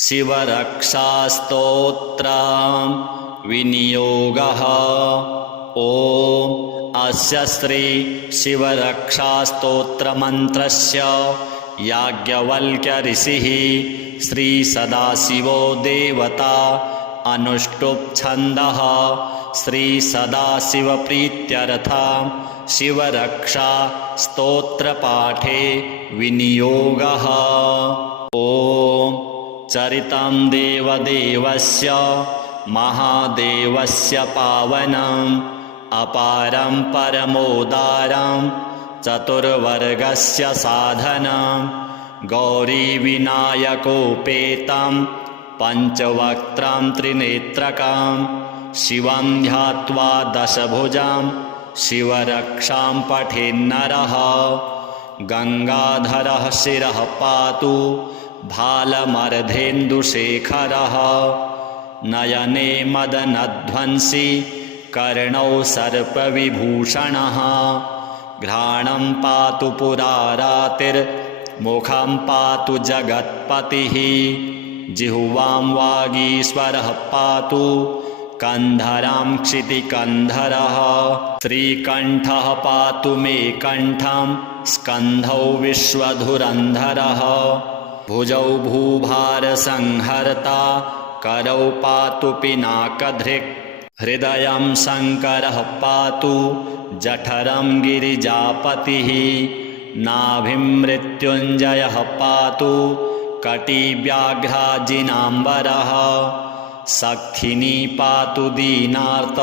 शिवरक्षास्तोत्रं विनियोगः। ॐ अस्य श्री शिवरक्षास्तोत्रमन्त्रस्य याज्ञवल्क्य ऋषिः श्री सदाशिवो देवता अनुष्टुप् छन्दः श्री सदाशिवप्रीत्यर्थं शिवरक्षा स्तोत्रपाठे विनियोगः। ॐ चरितं देवदेवस्य महादेवस्य पावनम् अपारं परमोदारं चतुर्वर्गस्य साधनं गौरीविनायकोपेतं पञ्चवक्त्रं त्रिनेत्रकं शिवं ध्यात्वा दशभुजं शिवरक्षां पठेन्नरः। गंगाधरः शिरः पातु भालमर्धेन्दुशेखरः नयने मदनध्वंसी कर्णौ सर्पविभूषणः घ्राणं पातु पुरारातिर्मुखं पातु जगत्पतिः जिह्वां वागीश्वरः पातु कन्धरां क्षितिकन्धरः श्रीकण्ठः पातु मे कण्ठं स्कन्धौ विश्वधुरन्धरः भुजौ भूभारसंहर्ता करौ पातु पिनाकधृक् हृदयं शङ्करः पातु जठरं गिरिजापतिः नाभिं मृत्युञ्जयः पातु कटिव्याघ्राजिनाम्बरः सखिनी पातु दीनार्त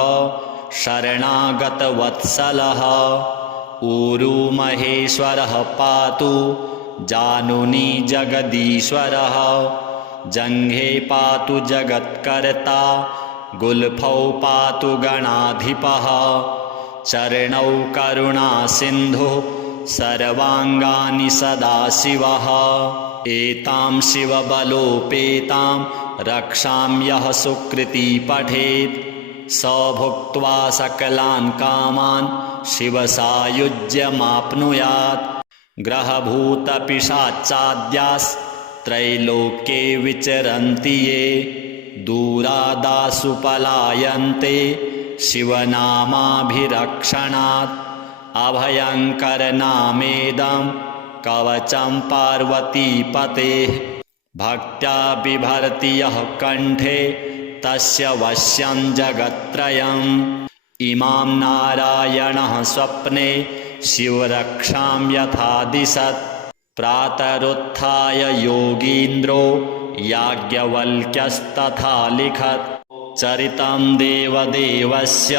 शरणागतवत्सलः ऊरू महेश्वरः पातु जानुनी जगदीश्वरः जङ्घे पातु जगत्कर्ता गुल्फौ पातु गणाधिपः चरणौ करुणासिन्धुः सर्वाङ्गानि सदाशिवः एतां शिवबलोपेतां रक्षां यः सुकृती पठेत् स भुक्त्वा सकलान् कामान् शिवसायुज्यमाप्नुयात् ग्रहभूतपिशाचाद्यास्त्रैलोक्ये विचरन्ति ये दूरादासु पलायन्ते शिवनामाभिरक्षणात् अभयङ्करनामेदं कवचं पार्वतीपतेः भक्त्या बिभर्ति यः कण्ठे तस्य वश्यं जगत्त्रयम् इमां नारायणः स्वप्ने शिवरक्षां यथा दिशत् प्रातरुत्थाय योगीन्द्रो याज्ञवल्क्यस्तथा लिखत् चरितं देवदेवस्य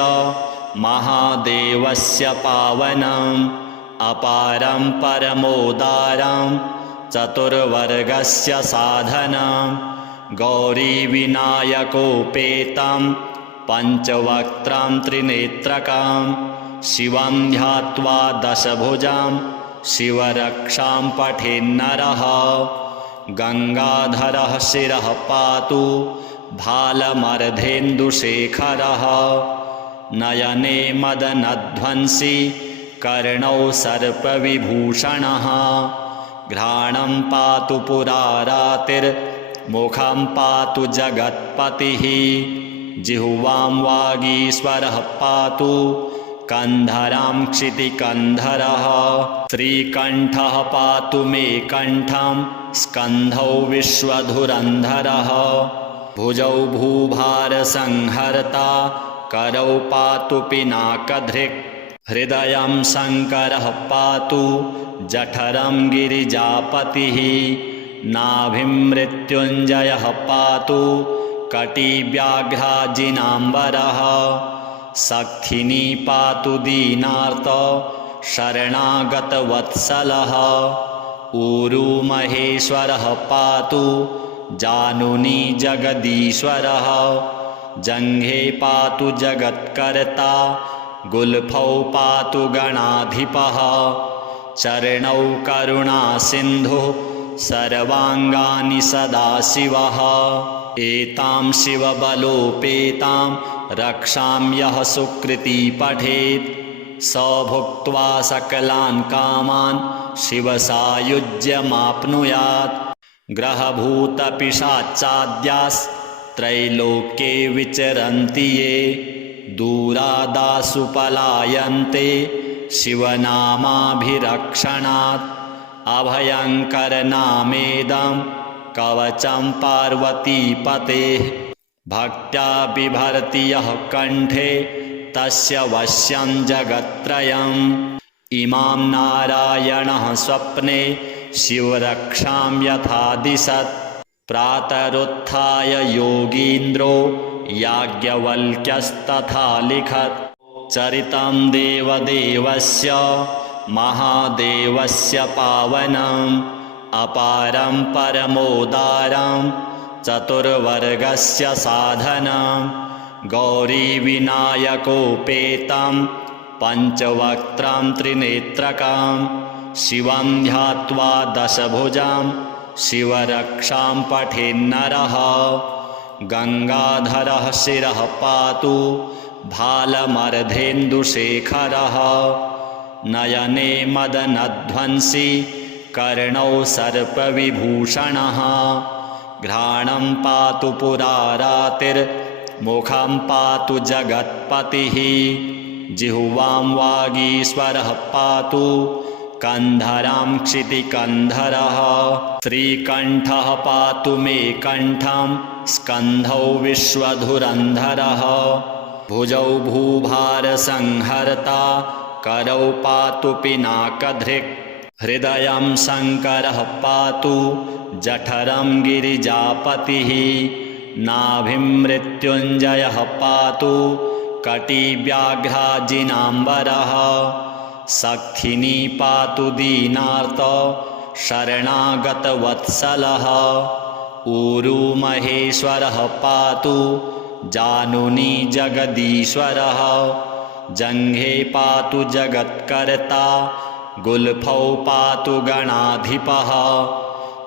महादेवस्य पावनम् अपारं परमोदारं चतुर्वर्गस्य साधनं गौरीविनायकोपेतं पञ्चवक्त्रं त्रिनेत्रकं शिवं ध्यात्वा दशभुजं शिवरक्षां पठेन्नरः। गंगाधरः शिरः पातु भालमर्धेन्दुशेखरः नयने मदनध्वंसी कर्णौ सर्पविभूषणः घ्राणं पातु पुरारातिर्मुखं पातु जगत्पतिः जिह्वां वागीश्वरः पातु कन्धरां क्षितिकन्धरः श्रीकण्ठः पातु मे कण्ठं स्कन्धौ विश्वधुरन्धरः भुजौ भूभारसंहर्ता करौ पातु पिनाकधृक् हृदयं शङ्करः पातु जठरं गिरिजापतिः नाभिं मृत्युञ्जयः पातु कटिव्याघ्राजिनाम्बरः सखिनी पातु दीनार्त शरणागतवत्सलः ऊरू महेश्वरः पातु जानुनी जगदीश्वरः जङ्घे पातु जगत्कर्ता गुल्फौ पातु गणाधिपः चरणौ करुणासिन्धुः सर्वाङ्गानि सदाशिवः एतां शिवबलोपेतां रक्षां यः सुकृती पठेत् स भुक्त्वा सकलान् कामान् शिवसायुज्यमाप्नुयात् ग्रहभूतपिशाचाद्यास्त्रैलोक्ये विचरन्ति ये दूरादासु पलायन्ते शिवनामाभिरक्षणात् अभयङ्करनामेदं कवचं पार्वतीपतेः भक्त्या बिभर्ति यः कण्ठे तस्य वश्यं जगत्त्रयम् इमां नारायणः स्वप्ने शिवरक्षां यथा दिशत् प्रातरुत्थाय योगीन्द्रो याज्ञवल्क्यस्तथा लिखत् चरितं देवदेवस्य महादेवस्य पावनम् अपारं परमोदारं चतुर्वर्गस्य साधनं गौरीविनायकोपेतं पञ्चवक्त्रं त्रिनेत्रकं शिवं ध्यात्वा दशभुजां शिवरक्षां पठेन्नरः गङ्गाधरः शिरः पातु भालमर्धेन्दुशेखरः नयने मदनध्वंसी कर्णौ सर्पविभूषणः घ्राणं पातु पुरारातिर्मुखं पातु जगत्पतिः जिह्वां वागीश्वरः पातु कन्धरां क्षितिकन्धरः श्रीकण्ठः पातु मे कण्ठं स्कन्धौ विश्वधुरन्धरः भुजौ भूभारसंहर्ता करौ पातु पिनाकधृक् हृदयं शङ्करः पातु जठरं गिरिजापतिः नाभिं मृत्युञ्जयः पातु कटिव्याघ्राजिनाम्बरः सक्थिनी पातु दीनार्त शरणागतवत्सलः ऊरू महेश्वरः पातु जानुनी जगदीश्वरः जङ्घे पातु जगत्कर्ता गुल्फौ पातु गणाधिपः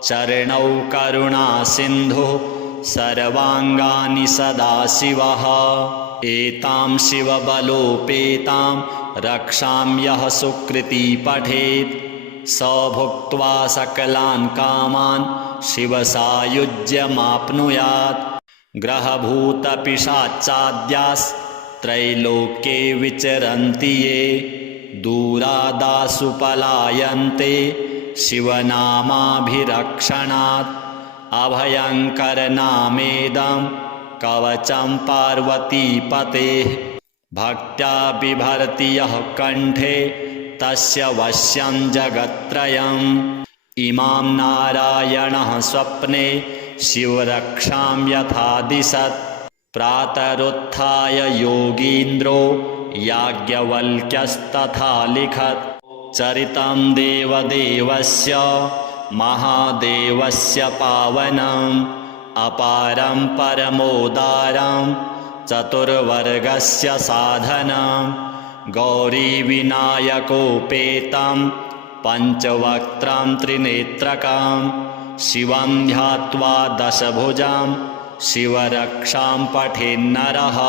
चरणौ करुणासिन्धुः सर्वाङ्गानि सदाशिवः एतां शिवबलोपेतां रक्षां यः सुकृती पठेत् स भुक्त्वा सकलान् कामान् शिवसायुज्यमाप्नुयात् ग्रहभूतपिशाचाद्यास्त्रैलोक्ये विचरन्ति ये दूरादासु पलायन्ते शिवनामाभिरक्षणात् अभयङ्करनामेदं कवचं पार्वतीपतेः भक्त्या बिभर्ति यः कण्ठे तस्य वश्यं जगत्त्रयम् इमां नारायणः स्वप्ने शिवरक्षां यथा दिशत् प्रातरुत्थाय योगीन्द्रो याज्ञवल्क्यस्तथा लिखत् चरितं देवदेवस्य महादेवस्य पावनम् अपारं परमोदारं चतुर्वर्गस्य साधनं गौरीविनायकोपेतं पञ्चवक्त्रं त्रिनेत्रकं शिवं ध्यात्वा दशभुजां शिवरक्षां पठेन्नरः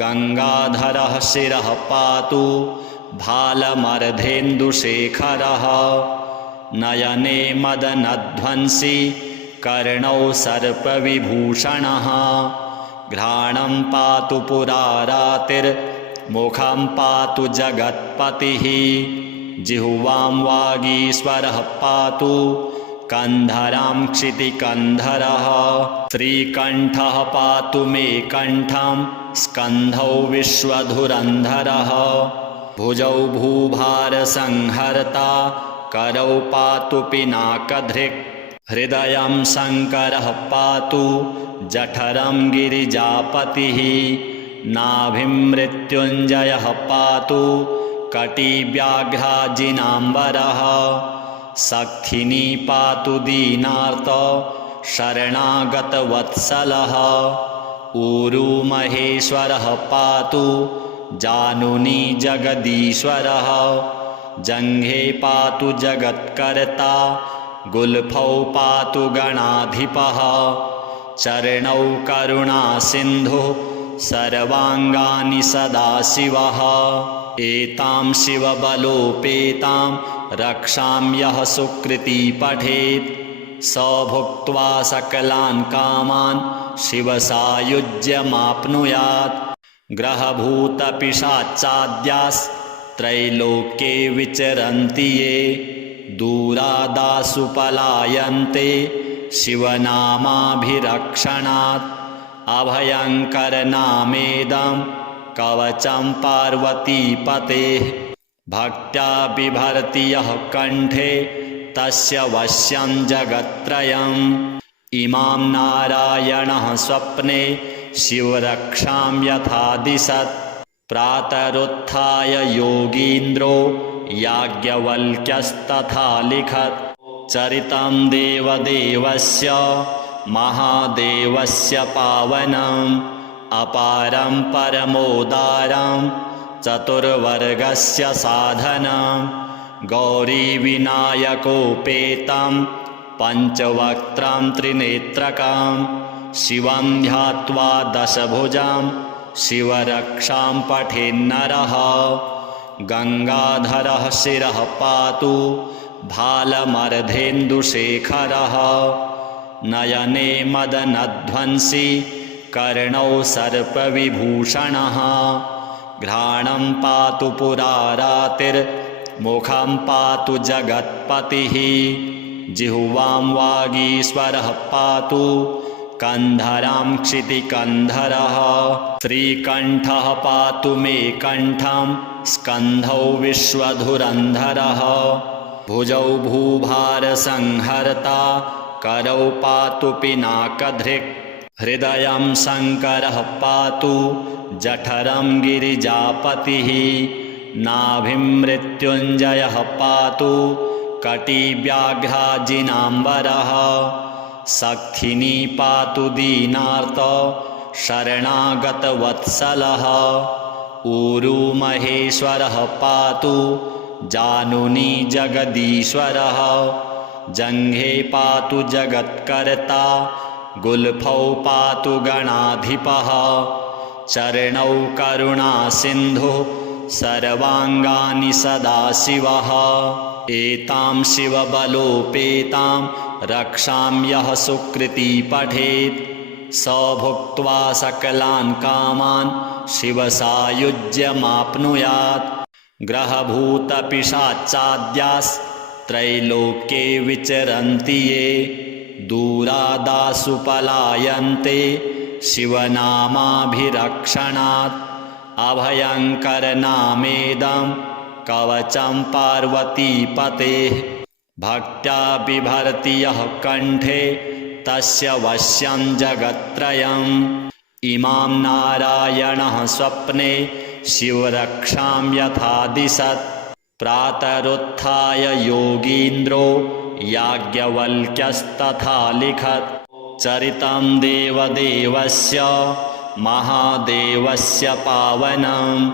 गङ्गाधरः शिरः पातु भालमर्धेन्दुशेखरः नयने मदनध्वंसी कर्णौ सर्पविभूषणः घ्राणं पातु पुरारातिर्मुखं पातु जगत्पतिः जिह्वां वागीश्वरः पातु कन्धरां क्षितिकन्धरः श्रीकण्ठः पातु मे कण्ठं स्कन्धौ विश्वधुरन्धरः भुजौ भूभारसंहर्ता करौ पातु पिनाकधृक् हृदयं शङ्करः पातु जठरं गिरिजापतिः नाभिं मृत्युञ्जयः पातु कटिव्याघ्राजिनाम्बरः सक्थिनी पातु दीनार्त शरणागतवत्सलः ऊरू महेश्वरः पातु जानुनी जगदीश्वरः जङ्घे पातु जगत्कर्ता गुल्फौ पातु गणाधिपः चरणौ करुणासिन्धुः सर्वाङ्गानि सदाशिवः एतां शिवबलोपेतां रक्षां यः सुकृती पठेत् स भुक्त्वा सकलान् कामान् शिवसायुज्यमाप्नुयात्। ग्रहभूतपिशाचाद्यास्त्रैलोक्ये विचरन्ति ये दूरादासु पलायन्ते शिवनामाभिरक्षणात्। अभयङ्करनामेदं कवचं पार्वतीपतेः भक्त्या बिभर्ति यः कण्ठे तस्य वश्यं जगत्त्रयम्। इमां नारायणः स्वप्ने शिवरक्षां यथा दिशत् प्रातरुत्थाय योगीन्द्रो याज्ञवल्क्यस्तथा लिखत्। चरितं देवदेवस्य महादेवस्य पावनम् अपारं परमोदारं चतुर्वर्गस्य साधनं। गौरीविनायकोपेतं पञ्चवक्त्रं त्रिनेत्रकं शिवं ध्यात्वा दशभुजं शिवरक्षां पठेन्नरः। गङ्गाधरः शिरः पातु भालमर्धेन्दुशेखरः। नयने मदनध्वंसी कर्णौ सर्पविभूषणः। घ्राणं पातु पुरारातिर्मुखं पातु जगत्पतिः। जिह्वां वागीश्वरः पातु कन्धरां क्षितिकन्धरः। श्रीकण्ठः पातु मे कण्ठं स्कन्धौ विश्वधुरन्धरः। भुजौ भूभारसंहर्ता करौ पातु पिनाकधृक्। हृदयं शङ्करः पातु जठरं गिरिजापतिः। नाभिं मृत्युञ्जयः पातु कटिव्याघ्राजिनाम्बरः। सक्थिनी पातु दीनार्त शरणागतवत्सलः। ऊरू महेश्वरः पातु जानुनी जगदीश्वरः। जङ्घे पातु जगत्कर्ता गुल्फौ पातु गणाधिपः। चरणौ करुणासिन्धुः सर्वाङ्गानि सदाशिवः। एतां शिवबलोपेतां रक्षां यः सुकृती पठेत् स भुक्त्वा सकलान् कामान् शिवसायुज्यमाप्नुयात्। ग्रहभूतपिशाचाद्यास्त्रैलोक्ये विचरन्ति ये दूरादासु पलायन्ते शिवनामाभिरक्षणात्। अभयङ्करनामेदं कवचं पार्वतीपतेः भक्त्या बिभर्ति यः कण्ठे तस्य वश्यं जगत्त्रयम्। इमां नारायणः स्वप्ने शिवरक्षां यथा दिशत् प्रातरुत्थाय योगीन्द्रो याज्ञवल्क्यस्तथा लिखत्। चरितं देवदेवस्य महादेवस्य पावनम्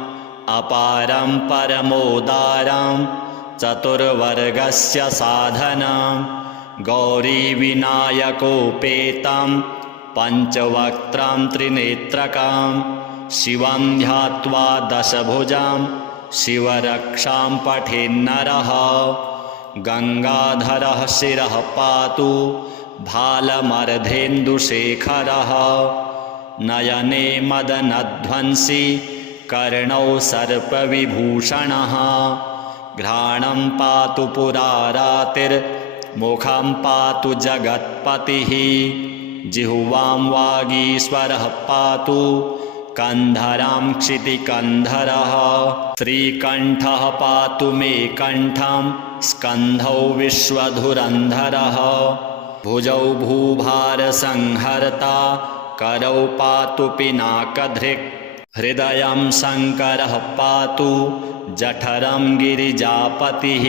अपारं परमोदारं चतुर्वर्गस्य साधनं। गौरीविनायकोपेतं पञ्चवक्त्रं त्रिनेत्रकं शिवं ध्यात्वा दशभुजं शिवरक्षां पठेन्नरः। गङ्गाधरः शिरः पातु भालमर्धेन्दुशेखरः। नयने मदनध्वंसी कर्णौ सर्पविभूषणः। घ्राणं पातु पुरारातिर्मुखं पातु जगत्पतिः। जिह्वां वागीश्वरः पातु कन्धरां क्षितिकन्धरः। श्रीकण्ठः पातु मे कण्ठं स्कन्धौ विश्वधुरन्धरः। भुजौ भूभारसंहर्ता करौ पातु पिनाकधृक्। हृदयं शङ्करः पातु जठरं गिरिजापतिः।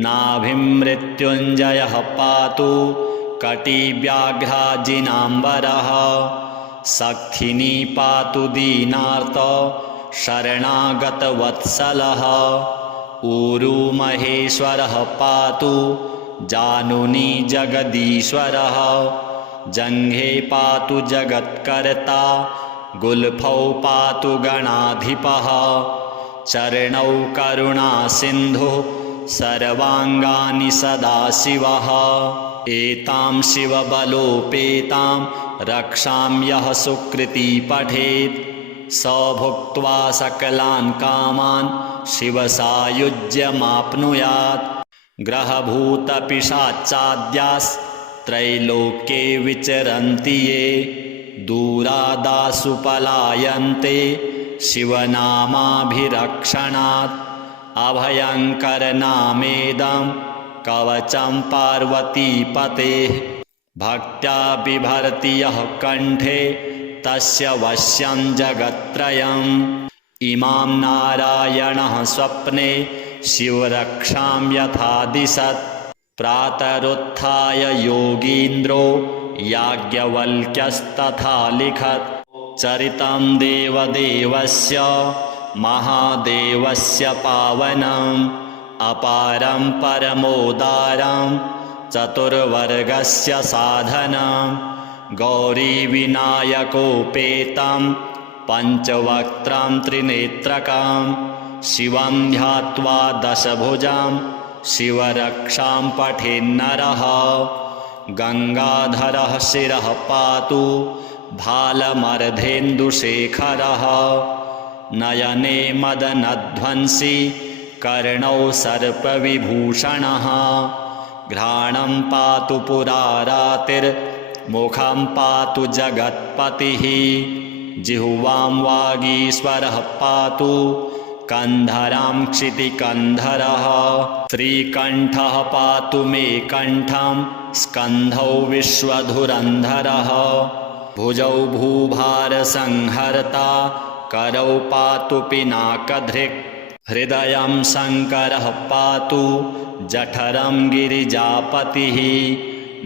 नाभिं मृत्युञ्जयः पातु कटिव्याघ्राजिनाम्बरः। सक्थिनी पातु दीनार्त शरणागतवत्सलः। ऊरू महेश्वरः पातु जानुनी जगदीश्वरः। जङ्घे पातु जगत्कर्ता गुल्फौ पातु गणाधिपः। चरणौ करुणासिन्धुः सर्वाङ्गानि सदाशिवः। एतां शिवबलोपेतां रक्षां यः सुकृती पठेत् स भुक्त्वा सकलान् कामान् शिवसायुज्यमाप्नुयात्। ग्रहभूतपिशाचाद्यास्त्रैलोक्ये विचरन्ति ये दूरादासु पलायन्ते शिवनामाभिरक्षणात्। अभयङ्करनामेदं कवचं पार्वतीपतेः भक्त्या बिभर्ति यः कण्ठे तस्य वश्यं जगत्त्रयम्। इमां नारायणः स्वप्ने शिवरक्षां यथा दिशत् प्रातरुत्थाय योगीन्द्रो याज्ञवल्क्यस्तथा लिखत्। चरितं देवदेवस्य महादेवस्य पावनम् अपारं परमोदारं चतुर्वर्गस्य साधनं। गौरीविनायकोपेतं पञ्चवक्त्रं त्रिनेत्रकं शिवं ध्यात्वा दशभुजं शिवरक्षां पठेन्नरः। गङ्गाधरः शिरः पातु भालमर्धेन्दुशेखरः नयने मदनध्वंसी कर्णौ सर्पविभूषणः। घ्राणं पातु पुरारातिर्मुखं पातु जगत्पतिः जिह्वां वागीश्वरः पातु कन्धरां क्षितिकन्धरः। श्रीकण्ठः पातु मे कण्ठं स्कन्धौ विश्वधुरन्धरः भुजौ भूभारसंहर्ता करौ पातु पिनाकधृक्। हृदयं शङ्करः पातु जठरं गिरिजापतिः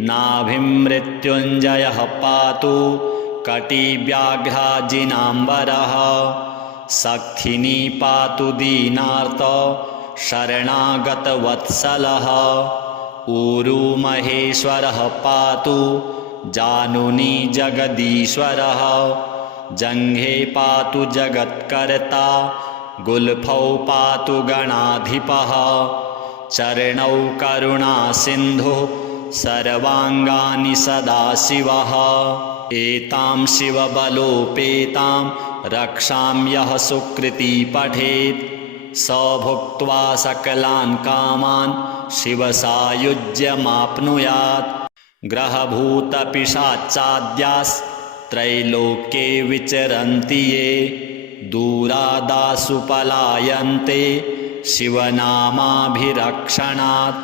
नाभिं मृत्युञ्जयः पातु कटिव्याघ्राजिनाम्बरः। सक्थिनी पातु दीनार्त शरणागतवत्सलः ऊरू महेश्वरः पातु जानुनी जगदीश्वरः। जङ्घे पातु जगत्कर्ता गुल्फौ पातु गणाधिपः। चरणौ करुणासिन्धुः सर्वाङ्गानि सदाशिवः। एतां शिवबलोपेतां रक्षां यः सुकृती पठेत् स भुक्त्वा सकलान् कामान् शिवसायुज्यमाप्नुयात्। ग्रहभूतपिशाचाद्यास्त्रैलोक्ये विचरन्ति ये दूरादासु पलायन्ते शिवनामाभिरक्षणात्।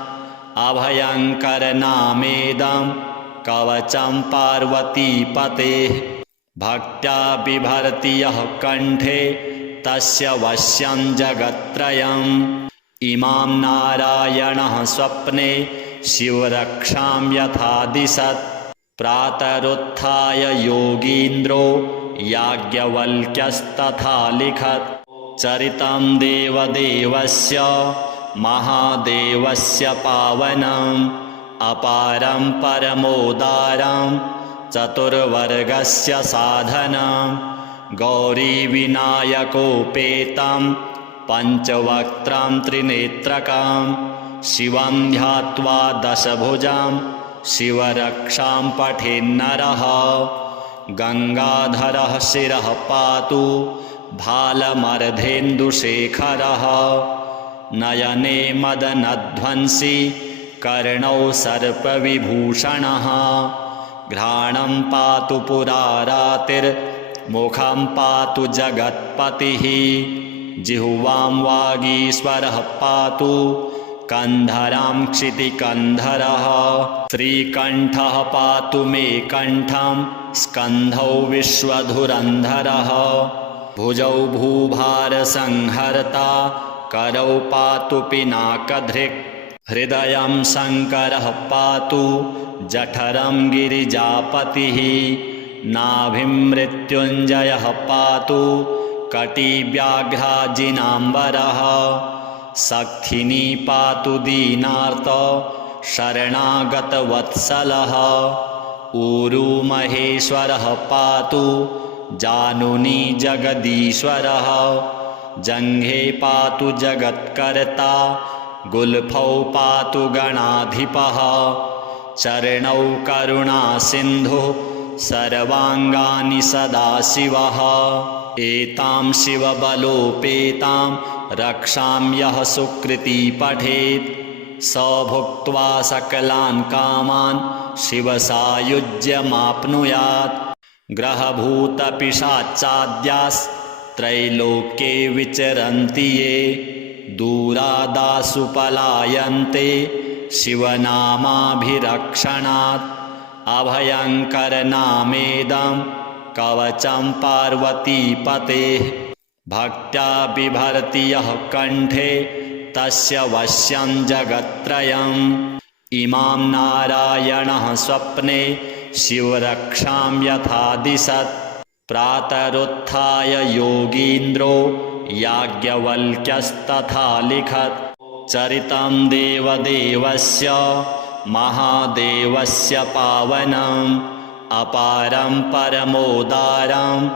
अभयङ्करनामेदं कवचं पार्वतीपतेः भक्त्या बिभर्ति यः कण्ठे तस्य वश्यं जगत्त्रयम्। इमां नारायणः स्वप्ने शिवरक्षां यथा दिशत् प्रातरुत्थाय योगीन्द्रो याज्ञवल्क्यस्तथा लिखत्। चरितं देवदेवस्य महादेवस्य पावनम् अपारं परमोदारं चतुर्वर्गस्य साधनं। गौरीविनायकोपेतं पञ्चवक्त्रं त्रिनेत्रकं शिवं ध्यात्वा दशभुजं शिवरक्षां पठेन्नरः। गङ्गाधरः शिरः पातु भालमर्धेन्दुशेखरः नयने मदनध्वंसी कर्णौ सर्पविभूषणः। घ्राणं पातु पुरारातिर्मुखं पातु जगत्पतिः जिह्वां वागीश्वरः पातु कन्धरां क्षितिकन्धरः। श्रीकण्ठः पातु मे कण्ठं स्कन्धौ विश्वधुरन्धरः भुजौ भूभारसंहर्ता करौ पातु पिनाकधृक्। हृदयं शङ्करः पातु जठरं गिरिजापतिः नाभिं मृत्युञ्जयः पातु कटिव्याघ्राजिनाम्बरः। सक्थिनी पातु दीनार्त शरणागतवत्सलः ऊरू महेश्वरः पातु जानुनी जगदीश्वरः। जङ्घे पातु जगत्कर्ता गुल्फौ पातु गणाधिपः। चरणौ करुणासिन्धुः सर्वाङ्गानि सदाशिवः। एतां शिवबलोपेतां रक्षां यः सुकृती पठेत् स भुक्त्वा सकलान् कामान् शिवसायुज्यमाप्नुयात्। ग्रहभूतपिशाचाद्यास्त्रैलोक्ये विचरन्ति ये दूरादासु पलायन्ते शिवनामाभिरक्षणात्। अभयङ्करनामेदं कवचं पार्वतीपतेः भक्त्या बिभर्ति यः कण्ठे तस्य वश्यं जगत्त्रयम्। इमां नारायणः स्वप्ने शिवरक्षां यथा दिशत् प्रातरुत्थाय योगीन्द्रो याज्ञवल्क्यस्तथा लिखत्। चरितं देवदेवस्य महादेवस्य पावनम् अपारं परमोदारं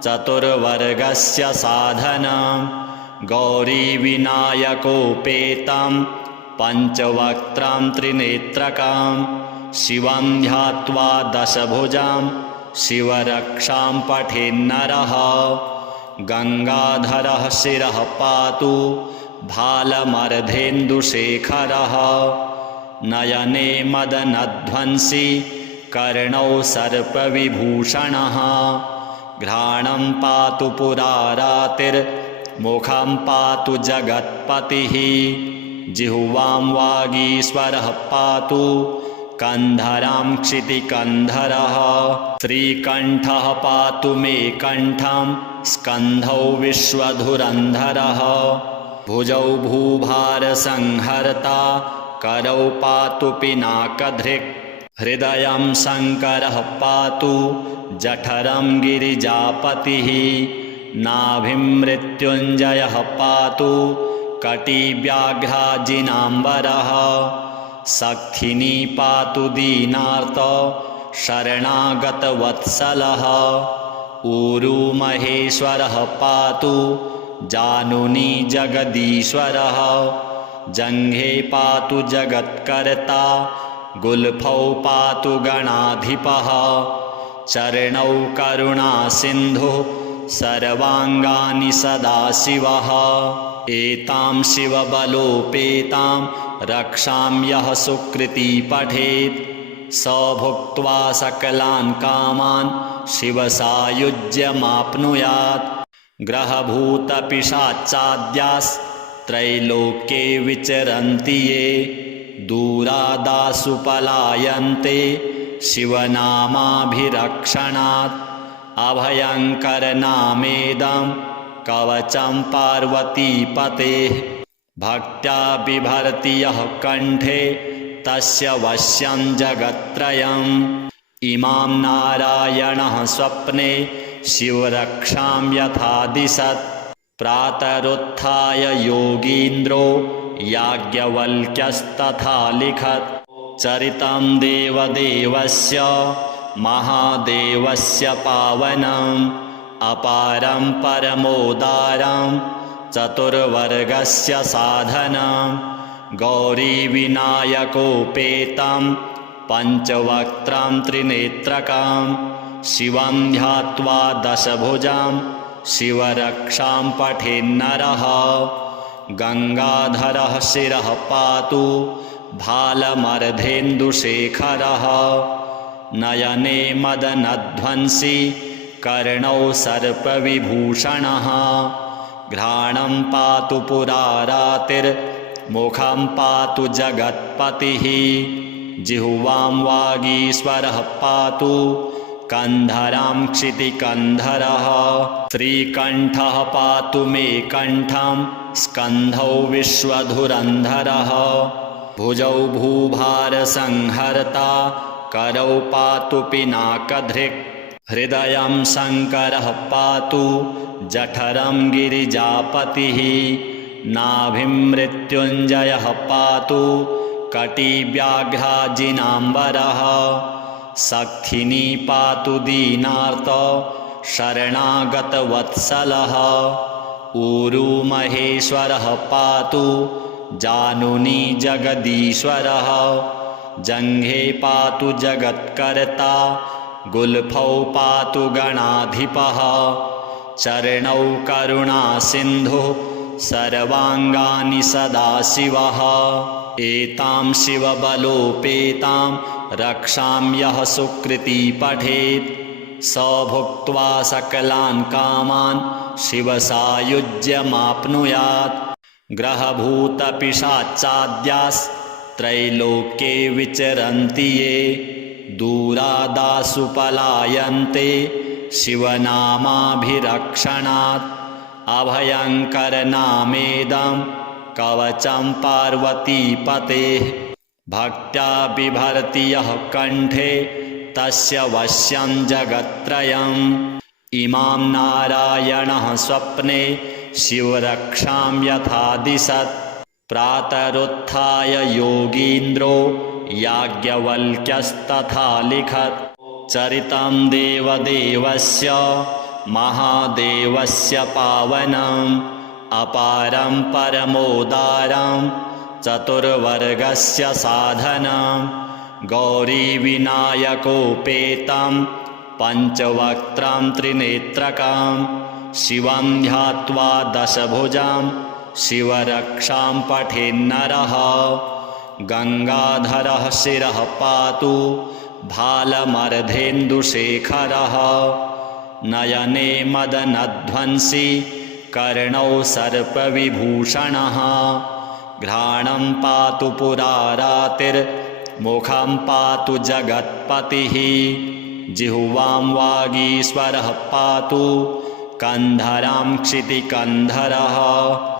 चतुर्वर्गस्य साधनं। गौरीविनायकोपेतं पञ्चवक्त्रं त्रिनेत्रकं शिवं ध्यात्वा दशभुजं शिवरक्षां पठेन्नरः। गङ्गाधरः शिरः पातु भालमर्धेन्दुशेखरः। नयने मदनध्वंसी कर्णौ सर्पविभूषणः। घ्राणं पातु पुरारातिर्मुखं पातु जगत्पतिः। जिह्वां वागीश्वरः पातु कन्धरां क्षितिकन्धरः। श्रीकण्ठः पातु मे कण्ठं स्कन्धौ विश्वधुरन्धरः। भुजौ भूभारसंहर्ता करौ पातु पिनाकधृक्। हृदयं शङ्करः पातु जठरं गिरिजापतिः। नाभिं मृत्युञ्जयः पातु कटिव्याघ्राजिनाम्बरः। सक्थिनी पातु दीनार्त शरणागतवत्सलः। ऊरू महेश्वरः पातु जानुनी जगदीश्वरः। जङ्घे पातु जगत्कर्ता गुल्फौ पातु गणाधिपः। चरणौ करुणासिन्धुः सर्वाङ्गानि सदाशिवः। एतां शिवबलोपेतां रक्षां यः सुकृती पठेत् स भुक्त्वा सकलान् कामान् शिवसायुज्यमाप्नुयात्। ग्रहभूतपिशाचाद्यास्त्रैलोक्ये विचरन्ति ये दूरादासु पलायन्ते शिवनामाभिरक्षणात्। अभयङ्करनामेदं कवचं पार्वतीपतेः भक्त्या बिभर्ति यः कण्ठे तस्य वश्यं जगत्त्रयम्। इमां नारायणः स्वप्ने शिवरक्षां यथा दिशत् प्रातरुत्थाय योगीन्द्रो याज्ञवल्क्यस्तथा लिखत्। चरितं देवदेवस्य महादेवस्य पावनम् अपारं परमोदारं चतुर्वर्गस्य साधनं। गौरीविनायकोपेतं पञ्चवक्त्रं त्रिनेत्रकं शिवं ध्यात्वा दशभुजं शिवरक्षां पठेन्नरः। गङ्गाधरः शिरः पातु भालमर्धेन्दुशेखरः। नयने मदनध्वंसी कर्णौ सर्पविभूषणः। घ्राणं पातु पुरारातिर्मुखं पातु जगत्पतिः। जिह्वां वागीश्वरः पातु कन्धरां क्षितिकन्धरः। श्रीकण्ठः पातु मे कण्ठं स्कन्धौ विश्वधुरन्धरः। भुजौ भूभारसंहर्ता करौ पातु पिनाकधृक्। हृदयं शङ्करः पातु जठरं गिरिजापतिः। नाभिं मृत्युञ्जयः पातु कटिव्याघ्राजिनाम्बरः। सक्थिनी पातु दीनार्त शरणागतवत्सलः। ऊरू महेश्वरः पातु जानुनी जगदीश्वरः। जङ्घे पातु जगत्कर्ता गुल्फौ पातु गणाधिपः चरणौ करुणासिन्धुः सर्वाङ्गानि सदाशिवः एतां शिवबलोपेतां रक्षां यः सुकृती पठेत् स भुक्त्वा सकलान् कामान् शिवसायुज्यमाप्नुयात् ग्रहभूतपिशाचाद्यास्त्रैलोक्ये विचरन्ति ये दूरादासु पलायन्ते शिवनामाभिरक्षणात् अभयङ्करनामेदं कवचं पार्वतीपतेः भक्त्या बिभर्ति यः कण्ठे तस्य वश्यं जगत्त्रयम् इमां नारायणः स्वप्ने शिवरक्षां यथा दिशत् प्रातरुत्थाय योगीन्द्रो याज्ञवल्क्यस्तथा लिखत् चरितं देवदेवस्य महादेवस्य पावनम् अपारं परमोदारं चतुर्वर्गस्य साधनं गौरीविनायकोपेतं पञ्चवक्त्रं त्रिनेत्रकं शिवं ध्यात्वा दशभुजं शिवरक्षां पठेन्नरः गङ्गाधरः शिरः पातु भालमर्धेन्दुशेखरः नयने मदनध्वंसी कर्णौ सर्पविभूषणः घ्राणं पातु पुरारातिर्मुखं पातु जगत्पतिः जिह्वां वागीश्वरः पातु कन्धरां क्षितिकन्धरः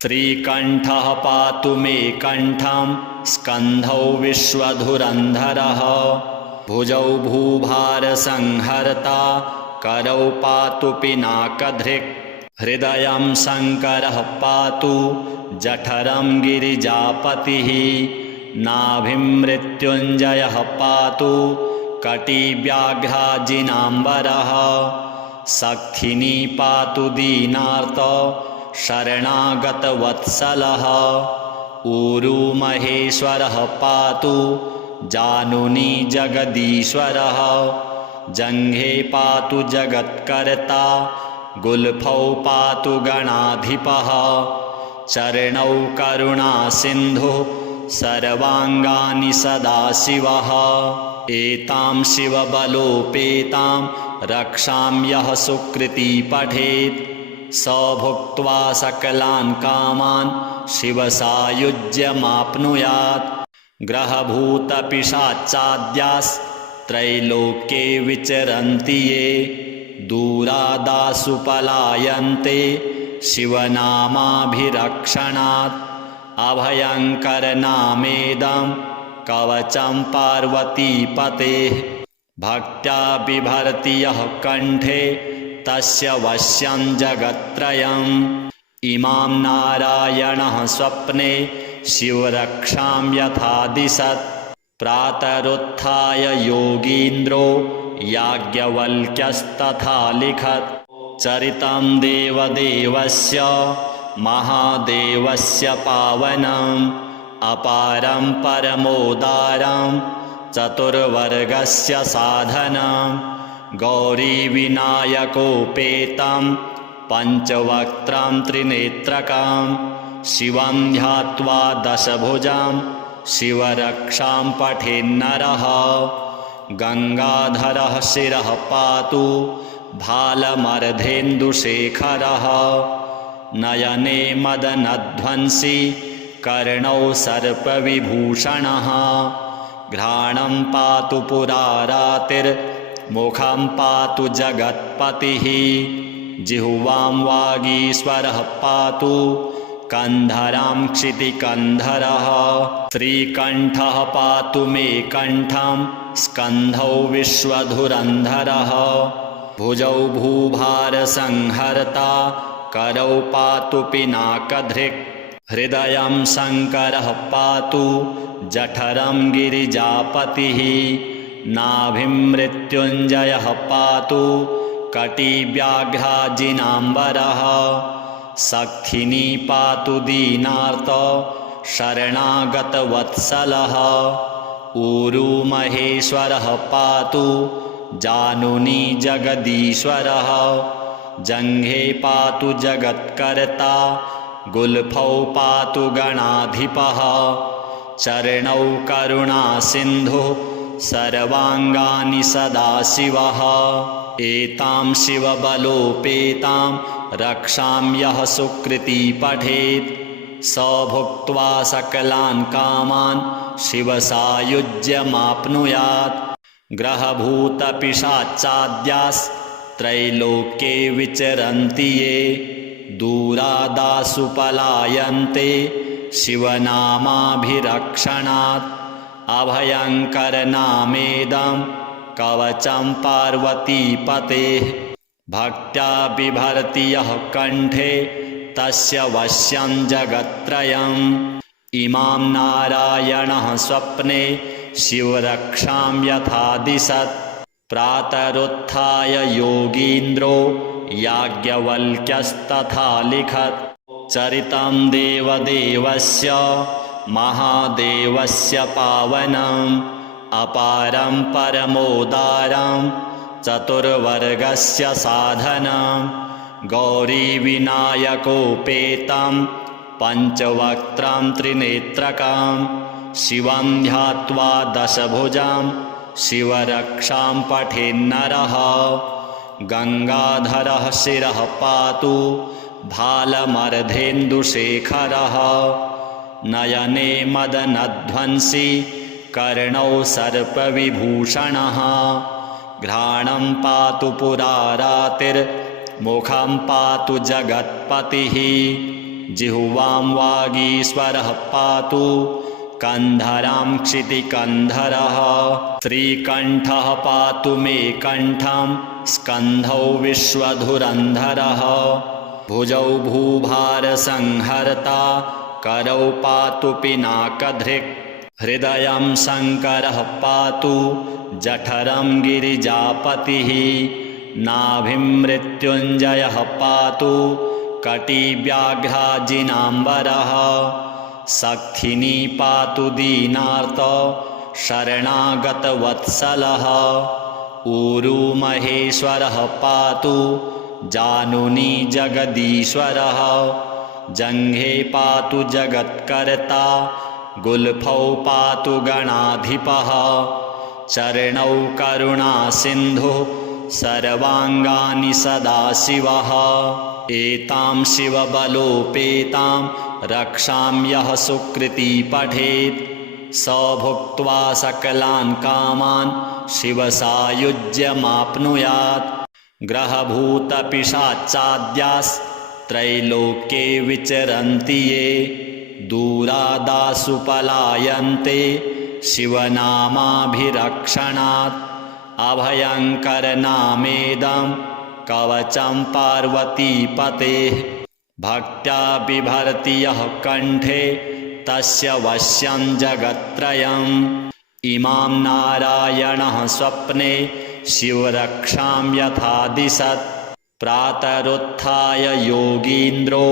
श्रीकण्ठः पातु मे कण्ठं स्कन्धौ विश्वधुरन्धरः भुजौ भूभारसंहर्ता करौ पातु पिनाकधृक् हृदयं शङ्करः पातु जठरं गिरिजापतिः नाभिं मृत्युञ्जयः पातु कटिव्याघ्राजिनाम्बरः सक्थिनी पातु दीनार्त शरणागतवत्सलः ऊरू महेश्वरः पातु जानुनी जगदीश्वरः जङ्घे पातु जगत्कर्ता गुल्फौ पातु गणाधिपः चरणौ करुणासिन्धुः सर्वाङ्गानि सदाशिवः एतां शिवबलोपेतां रक्षां यः सुकृती पठेत् स भुक्त्वा सकलान् कामान् शिवसायुज्यमाप्नुयात् ग्रहभूतपिशाचाद्यास्त्रैलोक्ये विचरन्ति ये दूरादासु पलायन्ते शिवनामाभिरक्षणात् अभयङ्करनामेदं कवचं पार्वतीपतेः भक्त्या बिभर्ति यः कण्ठे तस्य वश्यं जगत्त्रयम् इमां नारायणः स्वप्ने शिवरक्षां यथा दिशत् प्रातरुत्थाय योगीन्द्रो याज्ञवल्क्यस्तथा लिखत् चरितं देवदेवस्य महादेवस्य पावनम् अपारं परमोदारं चतुर्वर्गस्य साधनं गौरीविनायकोपेतं पञ्चवक्त्रं त्रिनेत्रकं शिवं ध्यात्वा दशभुजं शिवरक्षां पठेन्नरः गङ्गाधरः शिरः पातु भालमर्धेन्दुशेखरः नयने मदनध्वंसी कर्णौ सर्पविभूषणः घ्राणं पातु पुरारातिर्मुखं पातु जगत्पतिः जिह्वां वागीश्वरः पातु कन्धरां क्षितिकन्धरः श्रीकण्ठः पातु मे कण्ठं स्कन्धौ विश्वधुरन्धरः भुजौ भूभारसंहर्ता करौ पातु पिनाकधृक् हृदयं शङ्करः पातु जठरं गिरिजापतिः नाभिं मृत्युञ्जयः पातु कटिव्याघ्राजिनाम्बरः सक्थिनी पातु दीनार्त शरणागतवत्सलः ऊरू महेश्वरः पातु जानुनी जगदीश्वरः जङ्घे पातु जगत्कर्ता गुल्फौ पातु गणाधिपः चरणौ करुणासिन्धुः सर्वाङ्गानि सदाशिवः एतां शिवबलोपेतां रक्षां यः सुकृती पठेत् स भुक्त्वा सकलान् कामान् शिवसायुज्यमाप्नुयात् ग्रहभूतपिशाचाद्यास्त्रैलोक्ये विचरन्ति ये दूरादासु पलायन्ते शिवनामाभिरक्षणात् अभयङ्करनामेदं कवचं पार्वतीपतेः भक्त्या बिभर्ति यः कण्ठे तस्य वश्यं जगत्त्रयम् इमां नारायणः स्वप्ने शिवरक्षां यथा दिशत् प्रातरुत्थाय योगीन्द्रो याज्ञवल्क्यस्तथा लिखत् चरितं देवदेवस्य महादेवस्य पावनम् अपारं परमोदारं चतुर्वर्गस्य साधनं गौरीविनायकोपेतं पञ्चवक्त्रं त्रिनेत्रकं शिवं ध्यात्वा दशभुजं शिवरक्षां पठेन्नरः गङ्गाधरः शिरः पातु भालमर्धेन्दुशेखरः नयने मदनध्वंसी कर्णौ सर्पविभूषणः घ्राणं पातु पुरारातिर्मुखं पातु जगत्पतिः जिह्वां वागीश्वरः पातु कन्धरां क्षितिकन्धरः श्रीकण्ठः पातु मे कण्ठं स्कन्धौ विश्वधुरन्धरः भुजौ भूभारसंहर्ता करौ पातु पिनाकधृक् हृदयं शङ्करः पातु जठरं गिरिजापतिः नाभिं मृत्युञ्जयः पातु कटिव्याघ्राजिनाम्बरः सक्थिनी पातु दीनार्त शरणागतवत्सलः ऊरू महेश्वरः पातु जानुनी जगदीश्वरः जङ्घे पातु जगत्कर्ता गुल्फौ पातु गणाधिपः चरणौ करुणासिन्धुः सर्वाङ्गानि सदाशिवः एतां शिवबलोपेतां रक्षां यः सुकृती पठेत् स भुक्त्वा सकलान् कामान् शिवसायुज्यमाप्नुयात् ग्रहभूतपिशाचाद्यास्त्रैलोक्ये विचरन्ति ये दूरादासु पलायन्ते शिवनामाभिरक्षणात् अभयङ्करनामेदं कवचं पार्वतीपतेः भक्त्या बिभर्ति यः कण्ठे तस्य वश्यं जगत्त्रयम् इमां नारायणः स्वप्ने शिवरक्षां यथा दिशत् प्रातरुत्थाय योगीन्द्रो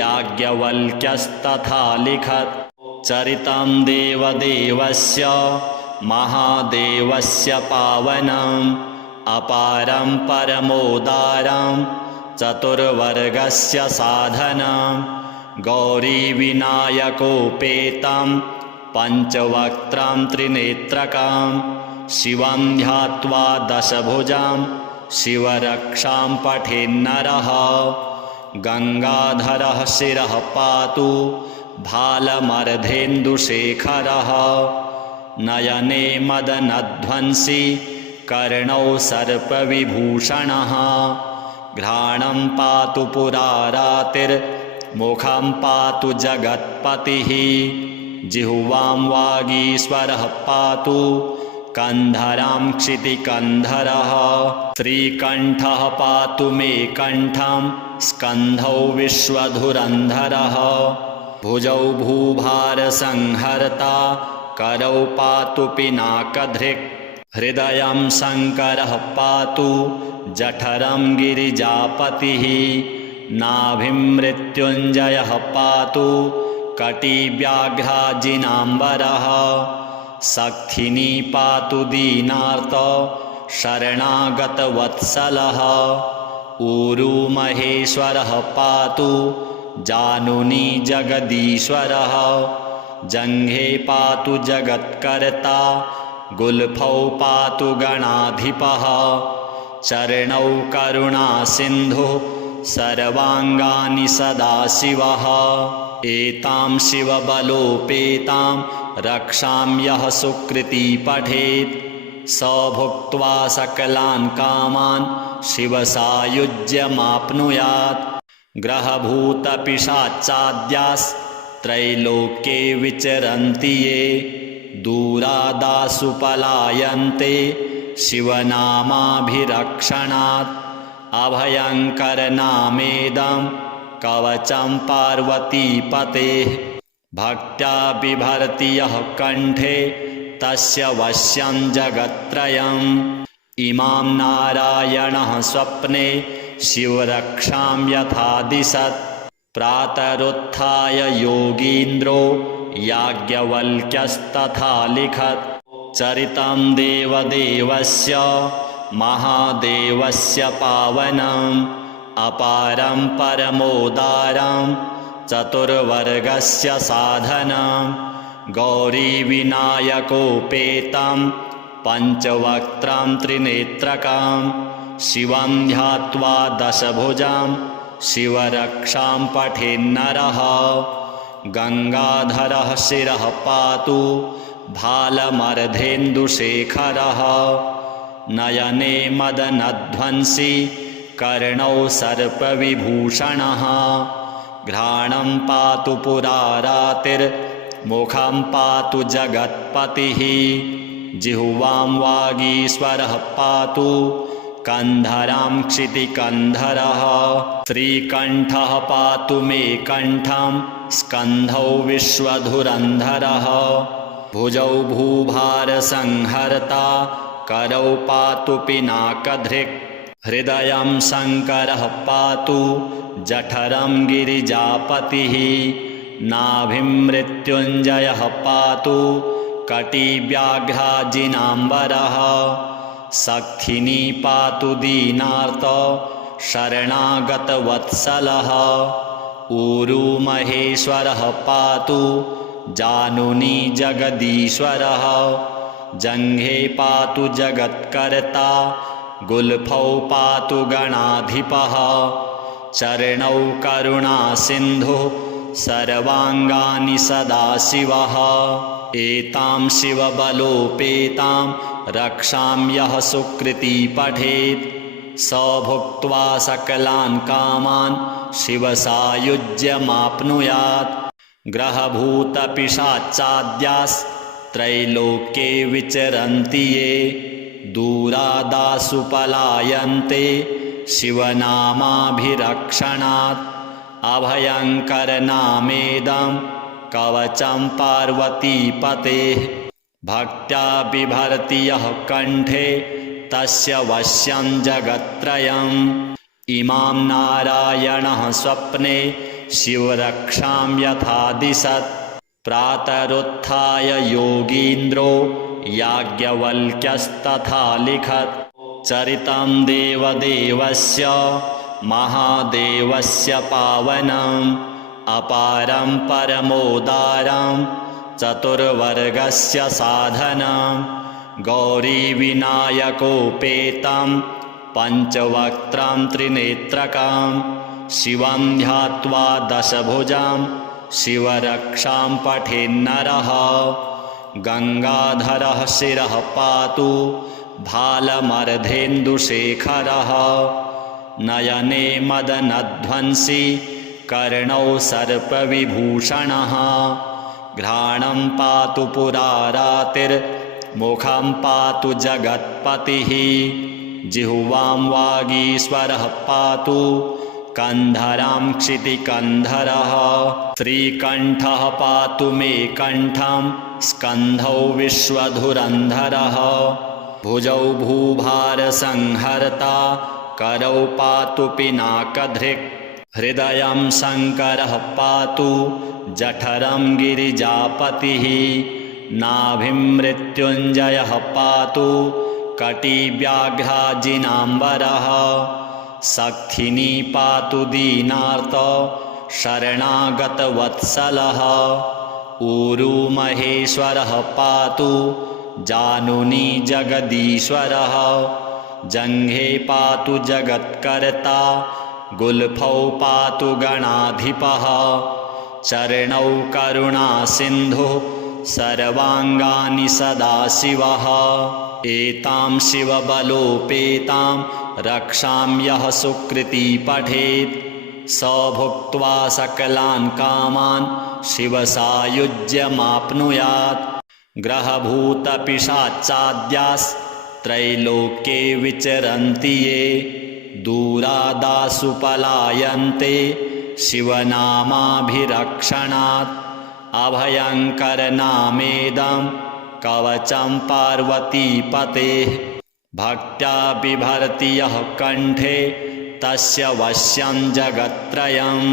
याज्ञवल्क्यस्तथा लिखत् चरितं देवदेवस्य महादेवस्य पावनम् अपारं परमोदारं चतुर्वर्गस्य साधनं गौरीविनायकोपेतं पञ्चवक्त्रं त्रिनेत्रकं शिवं ध्यात्वा दशभुजं शिवरक्षां पठेन्नरः गङ्गाधरः शिरः पातु भालमर्धेन्दुशेखरः नयने मदनध्वंसी कर्णौ सर्पविभूषणः घ्राणं पातु पुरारातिर्मुखं पातु जगत्पतिः जिह्वां वागीश्वरः पातु कन्धरां क्षितिकन्धरः श्रीकण्ठः पातु मे कण्ठं स्कन्धौ विश्वधुरन्धरः भुजौ भूभारसंहर्ता करौ पातु पिनाकधृक् हृदयं शङ्करः पातु जठरं गिरिजापतिः नाभिं मृत्युञ्जयः पातु कटिव्याघ्राजिनाम्बरः सक्थिनी पातु दीनार्त शरणागतवत्सलः ऊरू महेश्वरः पातु जानुनी जगदीश्वरः जङ्घे पातु जगत्कर्ता गुल्फौ पातु गणाधिपः चरणौ करुणासिन्धुः सर्वाङ्गानि सदाशिवः एतां शिवबलोपेतां रक्षां यः सुकृती पठेत् स भुक्त्वा सकलान् कामान् शिवसायुज्यमाप्नुयात् ग्रहभूतपिशाचाद्यास्त्रैलोक्ये विचरन्ति ये दूरादासु पलायन्ते शिवनामाभिरक्षणात् अभयङ्करनामेदं कवचं पार्वतीपतेः भक्त्या बिभर्ति यः कण्ठे तस्य वश्यं जगत्त्रयम् इमां नारायणः स्वप्ने शिवरक्षां यथा दिशत् प्रातरुत्थाय योगीन्द्रो याज्ञवल्क्यस्तथा लिखत् चरितं देवदेवस्य महादेवस्य पावनम् अपारं परमोदारं चतुर्वर्गस्य साधनं गौरीविनायकोपेतं पञ्चवक्त्रं त्रिनेत्रकं शिवं ध्यात्वा दशभुजं शिवरक्षां पठेन्नरः गङ्गाधरः शिरः पातु भालमर्धेन्दुशेखरः नयने मदनध्वंसी कर्णौ सर्पविभूषणः घ्राणं पातु पुरारातिर्मुखं पातु जगत्पतिः जिह्वां वागीश्वरः पातु कन्धरां क्षितिकन्धरः श्रीकण्ठः पातु मे कण्ठं स्कन्धौ विश्वधुरन्धरः भुजौ भूभारसंहर्ता करौ पातु पिनाकधृक् हृदयं शङ्करः पातु जठरं गिरिजापतिः नाभिं मृत्युञ्जयः पातु कटिव्याघ्राजिनाम्बरः सक्थिनी पातु दीनार्त शरणागतवत्सलः ऊरू महेश्वरः पातु जानुनी जगदीश्वरः जङ्घे पातु जगत्कर्ता गुल्फौ पातु गणाधिपः चरणौ करुणासिन्धुः सर्वाङ्गानि सदाशिवः एतां शिवबलोपेतां रक्षां यः सुकृती पठेत् स भुक्त्वा सकलान् कामान् शिवसायुज्यमाप्नुयात् ग्रहभूतपिशाचाद्यास्त्रैलोक्ये विचरन्ति ये दूरादासु पलायन्ते शिवनामाभिरक्षणात् अभयङ्करनामेदं कवचं पार्वतीपतेः भक्त्या बिभर्ति यः कण्ठे तस्य वश्यं जगत्त्रयम् इमां नारायणः स्वप्ने शिवरक्षां यथा दिशत् प्रातरुत्थाय योगीन्द्रो याज्ञवल्क्यस्तथा लिखत् चरितं देवदेवस्य महादेवस्य पावनम् अपारं परमोदारं चतुर्वर्गस्य साधनं गौरीविनायकोपेतं पञ्चवक्त्रं त्रिनेत्रकं शिवं ध्यात्वा दशभुजं शिवरक्षां पठेन्नरः गङ्गाधरः शिरः पातु भालमर्धेन्दुशेखरः नयने मदनध्वंसी कर्णौ सर्पविभूषणः घ्राणं पातु पुरारातिर्मुखं पातु जगत्पतिः जिह्वां वागीश्वरः पातु कन्धरां क्षितिकन्धरः श्रीकण्ठः पातु मे कण्ठं स्कन्धौ विश्वधुरन्धरः भुजौ भूभारसंहर्ता करौ पातु पिनाकधृक् हृदयं शङ्करः पातु जठरं गिरिजापतिः नाभिं मृत्युञ्जयः पातु कटिव्याघ्राजिनाम्बरः सक्थिनी पातु दीनार्त शरणागतवत्सलः ऊरू महेश्वरः पातु जानुनी जगदीश्वरः जङ्घे पातु जगत्कर्ता गुल्फौ पातु गणाधिपः चरणौ करुणासिन्धुः सर्वाङ्गानि सदाशिवः एतां शिवबलोपेतां रक्षां यः सुकृती पठेत् स भुक्त्वा सकलान् कामान् शिवसायुज्यमाप्नुयात् ग्रहभूतपिशाचाद्यास्त्रैलोक्ये विचरन्ति ये दूरादासु पलायन्ते शिवनामाभिरक्षणात् अभयङ्करनामेदं कवचं पार्वतीपतेः भक्त्या बिभर्ति यः कण्ठे तस्य वश्यं जगत्त्रयम्